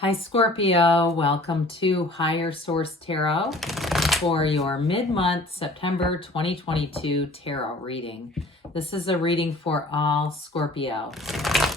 Hi Scorpio, welcome to Higher Source Tarot for your mid-month September 2022 tarot reading. This is a reading for all Scorpio,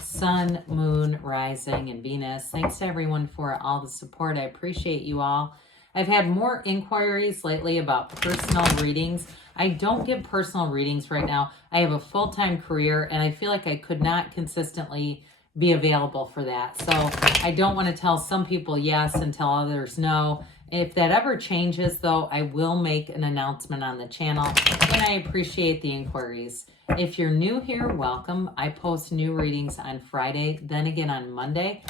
Sun, Moon, Rising, and Venus. Thanks to everyone for all the support. I appreciate you all. I've had more inquiries lately about personal readings. I don't give personal readings right now. I have a full-time career and I feel like I could not consistently be available for that. So I don't want to tell some people yes and tell others no. If that ever changes though, I will make an announcement on the channel, and I appreciate the inquiries. If you're new here, welcome. I post new readings on Friday, then again on Monday.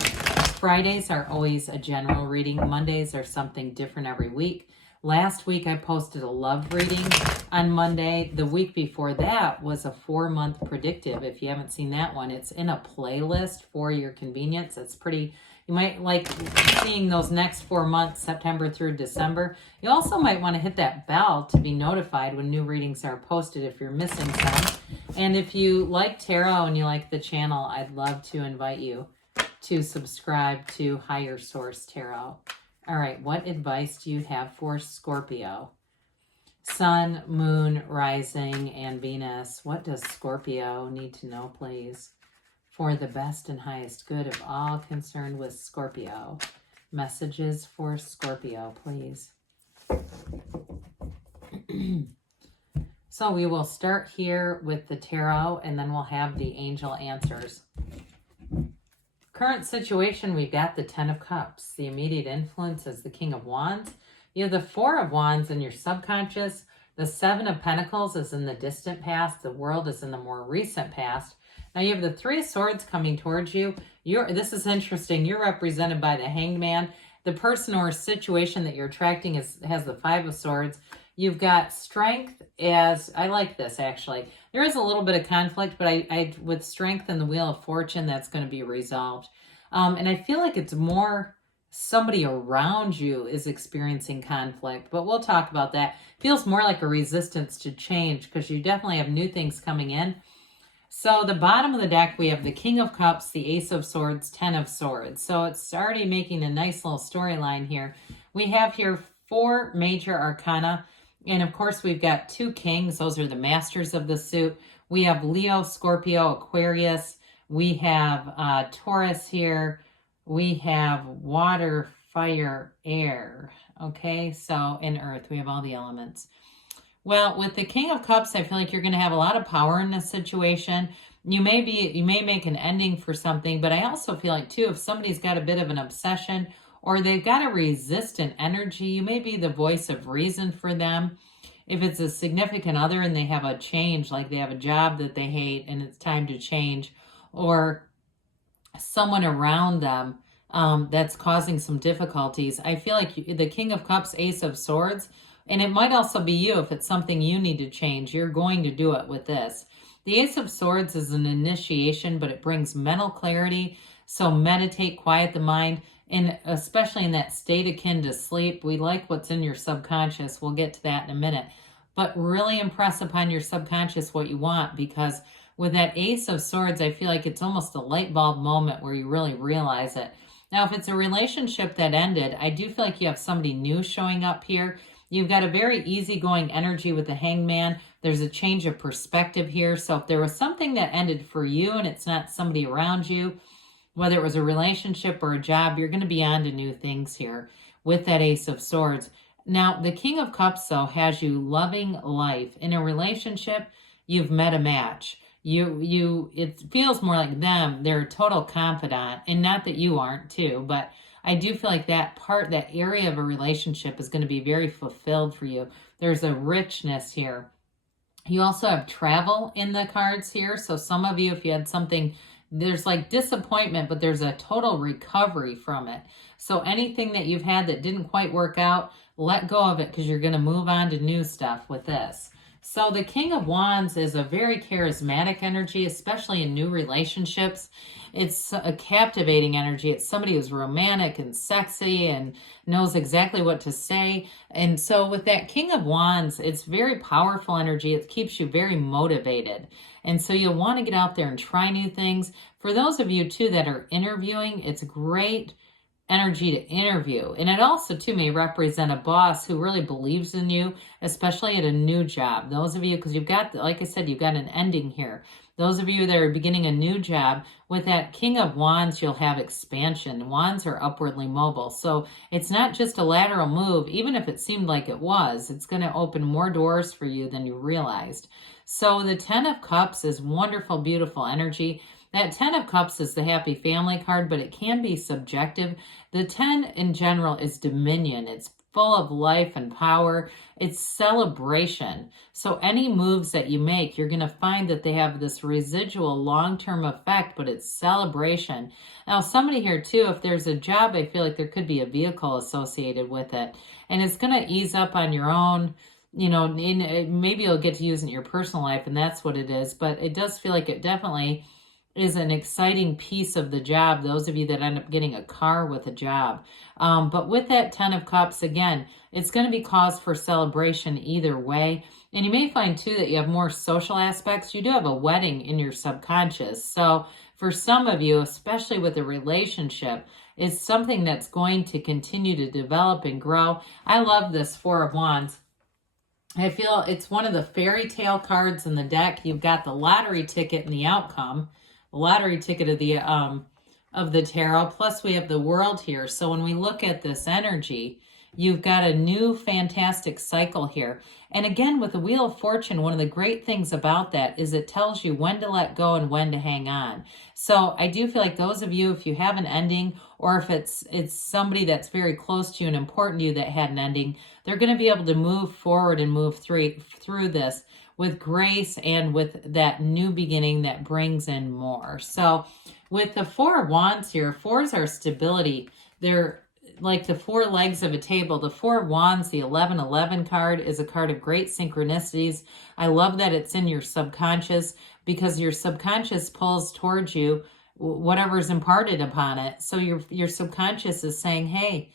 Fridays are always a general reading. Mondays are something different every week. Last week I posted a love reading on Monday. The week before that was a 4-month predictive. If you haven't seen that one, it's in a playlist for your convenience. It's pretty, you might like seeing those next 4 months, September through December. You also might want to hit that bell to be notified when new readings are posted if you're missing some. And if you like tarot and you like the channel, I'd love to invite you to subscribe to Higher Source Tarot. All right, what advice do you have for Scorpio? Sun, Moon, Rising, and Venus. What does Scorpio need to know, please? For the best and highest good of all concerned with Scorpio. Messages for Scorpio, please. So we will start here with the tarot, and then we'll have the angel answers. Current situation, we've got the 10 of Cups. The immediate influence is the King of Wands. You have the 4 of Wands in your subconscious. The 7 of Pentacles is in the distant past. The World is in the more recent past. Now you have the 3 of Swords coming towards you. This is interesting. You're represented by the Hanged Man. The person or situation that you're attracting has the 5 of Swords. You've got strength as, I like this actually. There is a little bit of conflict, but I with strength and the Wheel of Fortune, that's going to be resolved. And I feel like it's more somebody around you is experiencing conflict, but we'll talk about that. Feels more like a resistance to change because you definitely have new things coming in. So the bottom of the deck, we have the King of Cups, the Ace of Swords, 10 of Swords. So it's already making a nice little storyline here. We have here 4 major arcana. And of course, we've got 2 kings. Those are the masters of the suit. We have Leo, Scorpio, Aquarius. We have Taurus here. We have water, fire, air. Okay, so in earth, we have all the elements. Well, with the King of Cups, I feel like you're going to have a lot of power in this situation. You may make an ending for something, but I also feel like too, if somebody's got a bit of an obsession or they've got a resistant energy, you may be the voice of reason for them. If it's a significant other and they have a change, like they have a job that they hate and it's time to change, or someone around them that's causing some difficulties, I feel like the King of Cups, Ace of Swords, and it might also be you if it's something you need to change, you're going to do it with this. The Ace of Swords is an initiation, but it brings mental clarity. So meditate, quiet the mind. And especially in that state akin to sleep, we like what's in your subconscious. We'll get to that in a minute. But really impress upon your subconscious what you want, because with that Ace of Swords, I feel like it's almost a light bulb moment where you really realize it. Now, if it's a relationship that ended, I do feel like you have somebody new showing up here. You've got a very easygoing energy with the Hanged Man. There's a change of perspective here. So if there was something that ended for you and it's not somebody around you, whether it was a relationship or a job, you're going to be on to new things here with that Ace of Swords. Now, the King of Cups, though, has you loving life. In a relationship, you've met a match. It feels more like them. They're a total confidant, and not that you aren't too, but I do feel like that area of a relationship is going to be very fulfilled for you. There's a richness here. You also have travel in the cards here. So some of you, if you had something, there's like disappointment, but there's a total recovery from it. So anything that you've had that didn't quite work out, let go of it because you're going to move on to new stuff with this. So the King of Wands is a very charismatic energy, especially in new relationships. It's a captivating energy. It's somebody who's romantic and sexy and knows exactly what to say. And so with that King of Wands, it's very powerful energy. It keeps you very motivated. And so you'll want to get out there and try new things. For those of you too that are interviewing, it's great energy to interview. And it also, too, may represent a boss who really believes in you, especially at a new job. Those of you, because you've got, like I said, you've got an ending here. Those of you that are beginning a new job, with that King of Wands, you'll have expansion. Wands are upwardly mobile. So it's not just a lateral move, even if it seemed like it was. It's going to open more doors for you than you realized. So the Ten of Cups is wonderful, beautiful energy. That Ten of Cups is the happy family card, but it can be subjective. The 10 in general is dominion. It's full of life and power. It's celebration. So any moves that you make, you're going to find that they have this residual long-term effect, but it's celebration. Now, somebody here too, if there's a job, I feel like there could be a vehicle associated with it. And it's going to ease up on your own. You know, maybe you'll get to use it in your personal life, and that's what it is. But it does feel like it definitely is an exciting piece of the job, those of you that end up getting a car with a job. But with that 10 of Cups, again, it's going to be cause for celebration either way. And you may find, too, that you have more social aspects. You do have a wedding in your subconscious. So for some of you, especially with a relationship, it's something that's going to continue to develop and grow. I love this Four of Wands. I feel it's one of the fairy tale cards in the deck. You've got the lottery ticket and the outcome. Lottery ticket of the tarot, plus we have the world here. So when we look at this energy, you've got a new fantastic cycle here. And again, with the Wheel of Fortune, one of the great things about that is it tells you when to let go and when to hang on. So I do feel like those of you, if you have an ending, or if it's somebody that's very close to you and important to you that had an ending, they're going to be able to move forward and move through this with grace and with that new beginning that brings in more. So with the Four of Wands here, fours are stability. They're like the four legs of a table. The Four of Wands, the 1111 card, is a card of great synchronicities. I love that it's in your subconscious, because your subconscious pulls towards you whatever's imparted upon it. So your subconscious is saying, hey,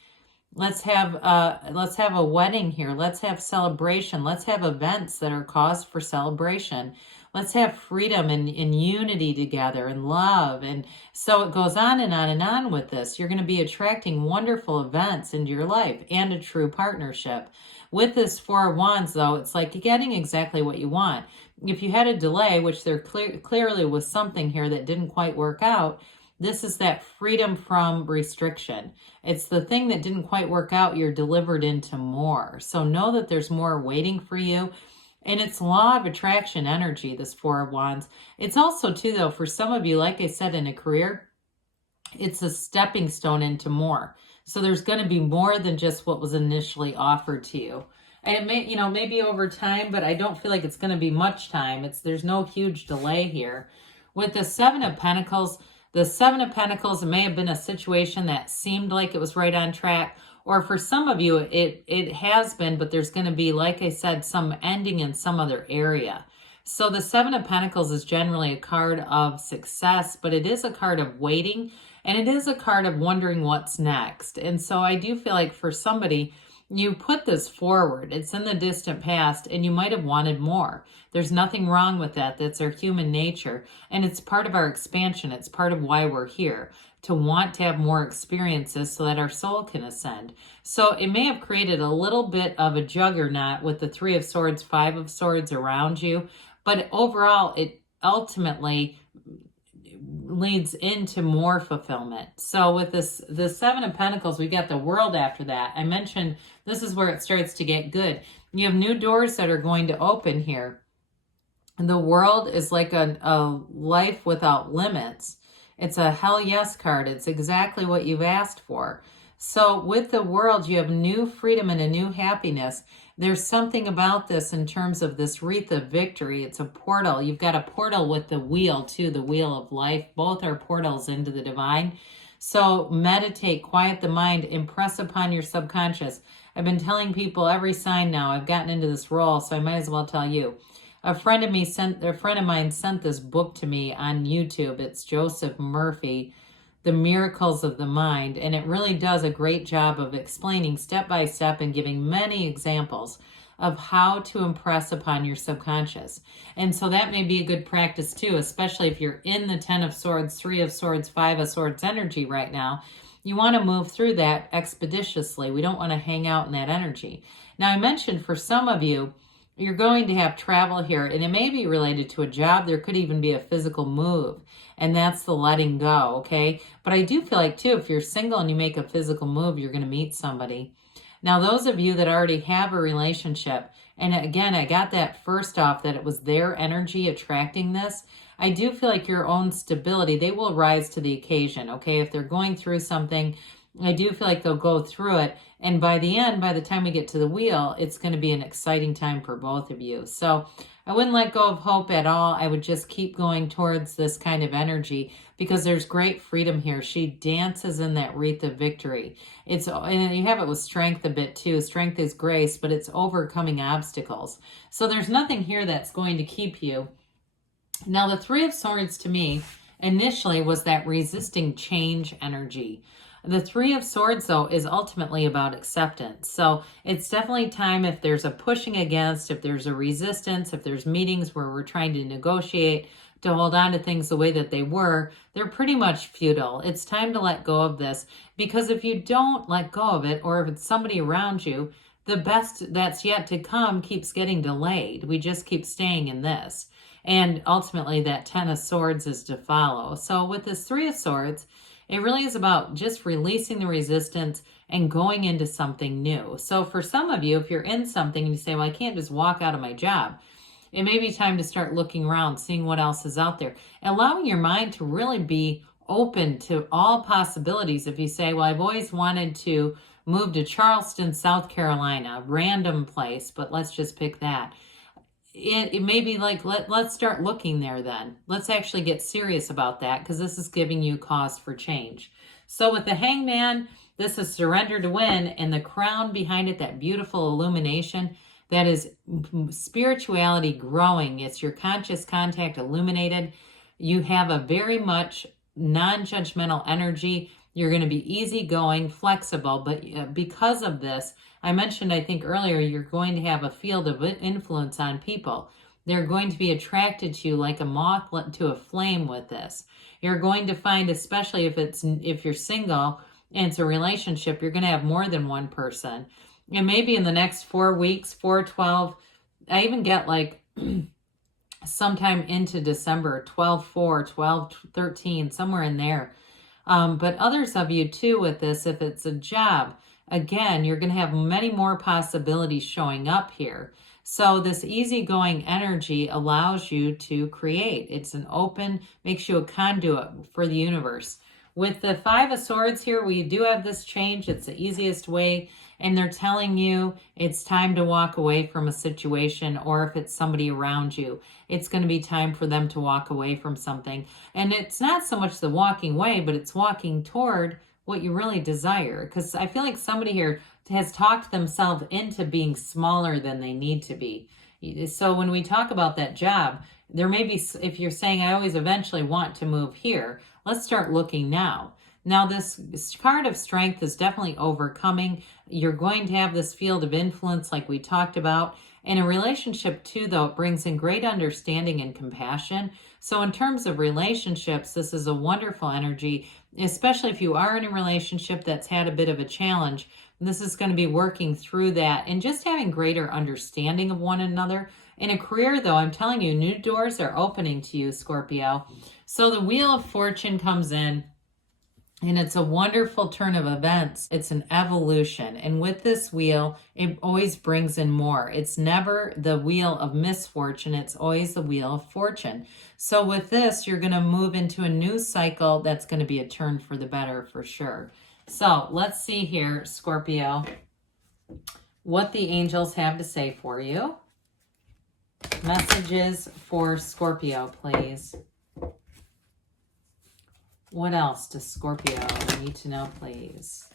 let's have a wedding here. Let's have celebration. Let's have events that are cause for celebration. Let's have freedom and unity together and love. And so it goes on and on and on with this. You're going to be attracting wonderful events into your life and a true partnership. With this Four of Wands, though, it's like you're getting exactly what you want. If you had a delay, which there clearly was something here that didn't quite work out, this is that freedom from restriction. It's the thing that didn't quite work out, you're delivered into more. So know that there's more waiting for you. And it's law of attraction energy, this Four of Wands. It's also, too, though, for some of you, like I said, in a career, it's a stepping stone into more. So there's going to be more than just what was initially offered to you. And it may, maybe over time, but I don't feel like it's going to be much time. There's no huge delay here. With the Seven of Pentacles, the Seven of Pentacles, it may have been a situation that seemed like it was right on track. Or for some of you, it has been, but there's going to be, like I said, some ending in some other area. So the Seven of Pentacles is generally a card of success, but it is a card of waiting, and it is a card of wondering what's next. And so I do feel like for somebody, you put this forward. It's in the distant past, and you might have wanted more. There's nothing wrong with that. That's our human nature, and it's part of our expansion. It's part of why we're here, to want to have more experiences so that our soul can ascend. So it may have created a little bit of a juggernaut with the Three of Swords, Five of Swords around you, but overall, it ultimately leads into more fulfillment. So with the Seven of Pentacles, we got the World after that. I mentioned this is where it starts to get good. You have new doors that are going to open here. The World is like a life without limits. It's a hell yes card. It's exactly what you've asked for. So with the World, you have new freedom and a new happiness. There's something about this in terms of this wreath of victory. It's a portal. You've got a portal with the wheel too, the wheel of life. Both are portals into the divine. So meditate, quiet the mind, impress upon your subconscious. I've been telling people every sign now. I've gotten into this role, so I might as well tell you. A friend of mine sent this book to me on YouTube. It's Joseph Murphy, The Miracles of the Mind, and it really does a great job of explaining step by step and giving many examples of how to impress upon your subconscious. And so that may be a good practice too, especially if you're in the 10 of Swords, 3 of Swords, 5 of Swords energy right now. You want to move through that expeditiously. We don't want to hang out in that energy. Now, I mentioned for some of you, you're going to have travel here, and it may be related to a job. There could even be a physical move, and that's the letting go, okay? But I do feel like, too, if you're single and you make a physical move, you're going to meet somebody. Now, those of you that already have a relationship, and again, I got that first off, that it was their energy attracting this. I do feel like your own stability, they will rise to the occasion, okay? If they're going through something, I do feel like they'll go through it. And by the end, by the time we get to the wheel, it's going to be an exciting time for both of you. So I wouldn't let go of hope at all. I would just keep going towards this kind of energy because there's great freedom here. She dances in that wreath of victory. And you have it with strength a bit too. Strength is grace, but it's overcoming obstacles. So there's nothing here that's going to keep you. Now, the 3 of Swords to me initially was that resisting change energy. The 3 of Swords, though, is ultimately about acceptance. So it's definitely time if there's a pushing against, if there's a resistance, if there's meetings where we're trying to negotiate to hold on to things the way that they were, they're pretty much futile. It's time to let go of this, because if you don't let go of it, or if it's somebody around you, the best that's yet to come keeps getting delayed. We just keep staying in this. And ultimately, that 10 of Swords is to follow. So with this 3 of Swords, it really is about just releasing the resistance and going into something new. So for some of you, if you're in something and you say, well, I can't just walk out of my job, it may be time to start looking around, seeing what else is out there, allowing your mind to really be open to all possibilities. If you say, well, I've always wanted to move to Charleston, South Carolina, random place, but let's just pick that. It may be like, let's start looking there then. Let's actually get serious about that, because this is giving you cause for change. So with the Hangman, this is surrender to win, and the crown behind it, that beautiful illumination, that is spirituality growing. It's your conscious contact illuminated. You have a very much non-judgmental energy. You're going to be easygoing, flexible, but because of this, I mentioned, I think earlier, you're going to have a field of influence on people. They're going to be attracted to you like a moth to a flame with this. You're going to find, especially if you're single and it's a relationship, you're going to have more than one person. And maybe in the next 4 weeks, 4/12, I even get like sometime into December, 12/4, 12/13, somewhere in there. But others of you too with this, if it's a job, again, you're going to have many more possibilities showing up here. So this easygoing energy allows you to create. It's an open, makes you a conduit for the universe. With the 5 of Swords here, we do have this change. It's the easiest way. And they're telling you it's time to walk away from a situation, or if it's somebody around you, it's going to be time for them to walk away from something. And it's not so much the walking away, but it's walking toward what you really desire. Because I feel like somebody here has talked themselves into being smaller than they need to be. So when we talk about that job, there may be, if you're saying, I always eventually want to move here, let's start looking now. Now, this card of strength is definitely overcoming. You're going to have this field of influence like we talked about. In a relationship too, though, it brings in great understanding and compassion. So in terms of relationships, this is a wonderful energy, especially if you are in a relationship that's had a bit of a challenge. This is going to be working through that and just having greater understanding of one another. In a career, though, I'm telling you, new doors are opening to you, Scorpio. So the Wheel of Fortune comes in. And it's a wonderful turn of events. It's an evolution. And with this wheel, it always brings in more. It's never the wheel of misfortune. It's always the wheel of fortune. So with this, you're going to move into a new cycle that's going to be a turn for the better for sure. So let's see here, Scorpio, what the angels have to say for you. Messages for Scorpio, please. What else does Scorpio need to know, please?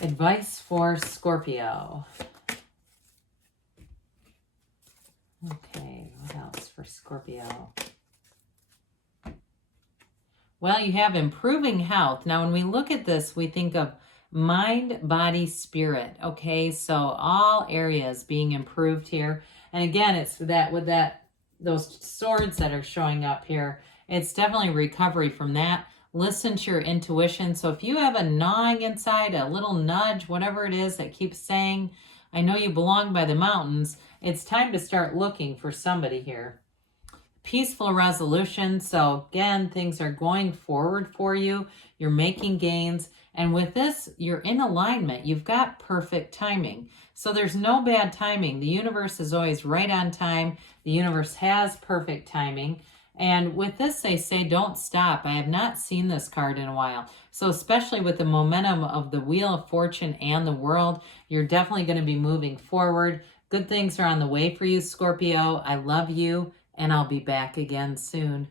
Advice for Scorpio. Okay, what else for Scorpio? Well, you have improving health. Now, when we look at this, we think of mind, body, spirit. Okay, so all areas being improved here. And again, it's that with that those swords that are showing up here, it's definitely recovery from that. Listen to your intuition. So if you have a gnawing inside, a little nudge, whatever it is that keeps saying, I know you belong by the mountains, it's time to start looking for somebody here. Peaceful resolution. So again, things are going forward for you. You're making gains. And with this, you're in alignment. You've got perfect timing. So there's no bad timing. The universe is always right on time. The universe has perfect timing. And with this, they say, don't stop. I have not seen this card in a while. So especially with the momentum of the Wheel of Fortune and the World, you're definitely going to be moving forward. Good things are on the way for you, Scorpio. I love you, and I'll be back again soon.